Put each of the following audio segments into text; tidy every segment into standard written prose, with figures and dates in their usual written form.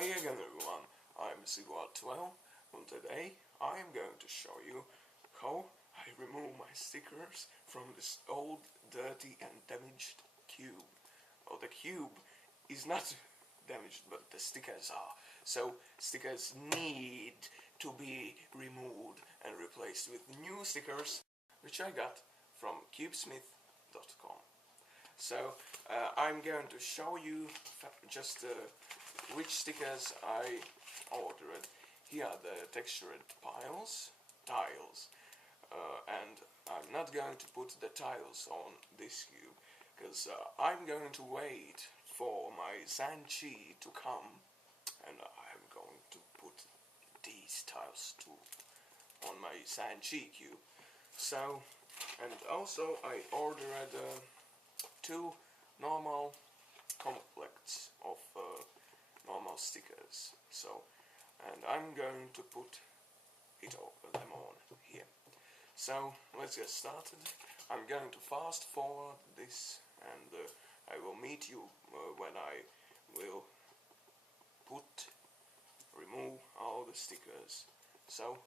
Hi again everyone, I'm Sigward12 and today I am going to show you how I remove my stickers from this old, dirty and damaged cube. Well, the cube is not damaged, but the stickers are. So stickers need to be removed and replaced with new stickers, which I got from cubesmith.com. So I'm going to show you just which stickers I ordered. Here are the textured tiles, and I'm not going to put the tiles on this cube because I'm going to wait for my Sanchi to come, and I'm going to put these tiles too on my Sanchi cube. So, and also I ordered two normal complects of normal stickers. So, and I'm going to put them on here. So let's get started. I'm going to fast forward this, and I will meet you when I will remove all the stickers. So.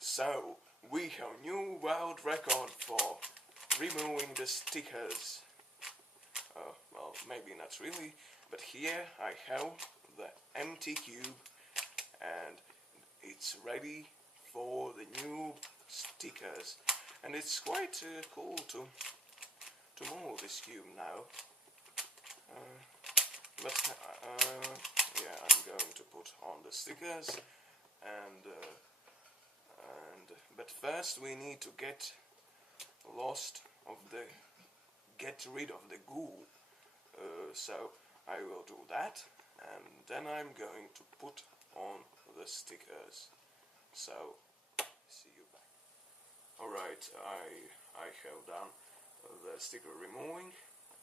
So, we have a new world record for removing the stickers. Well, maybe not really, but here I have the empty cube and it's ready for the new stickers. And it's quite cool to move this cube now. Yeah, I'm going to put on the stickers but first we need to get rid of the goo. So I will do that, and then I'm going to put on the stickers. So see you back. Alright, I have done the sticker removing,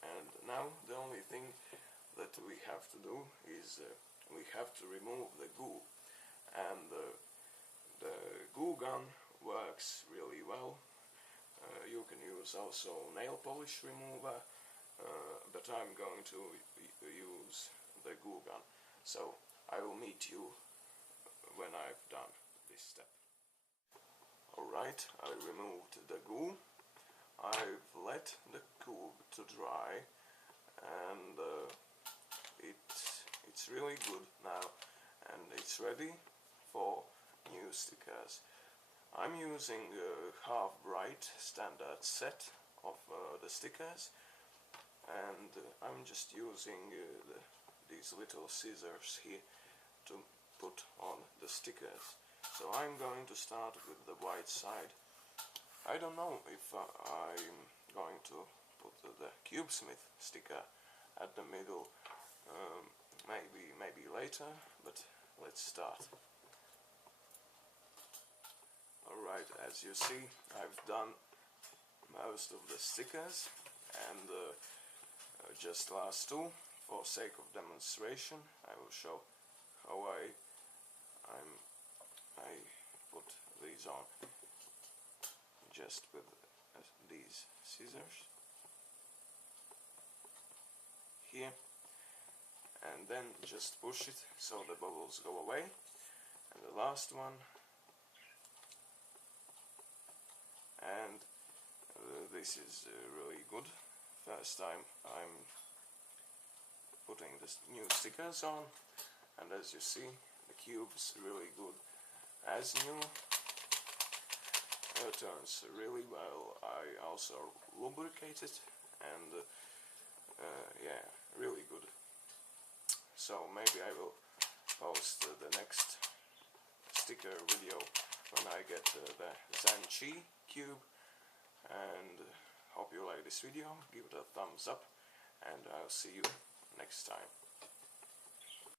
and now the only thing that we have to do is we have to remove the goo, and the glue gun works really well. You can use also nail polish remover, but I'm going to use the glue gun. So I will meet you when I've done this step. Alright, I removed the glue. I've let the cube to dry, and it's really good now, and it's ready for new stickers. I'm using a half-bright standard set of the stickers, and I'm just using these little scissors here to put on the stickers. So I'm going to start with the white side. I don't know if I'm going to put the Cubesmith sticker at the middle, maybe later, but let's start. Alright, as you see, I've done most of the stickers, and just last two, for sake of demonstration, I will show how I put these on, just with these scissors here, and then just push it so the bubbles go away, and the last one. And this is really good. First time I'm putting the new stickers on, and as you see, the cube's really good as new. It turns really well. I also lubricate it, and yeah, really good. So maybe I will post the next sticker a video when I get the Zenchi cube. And hope you like this video. Give it a thumbs up, and I'll see you next time.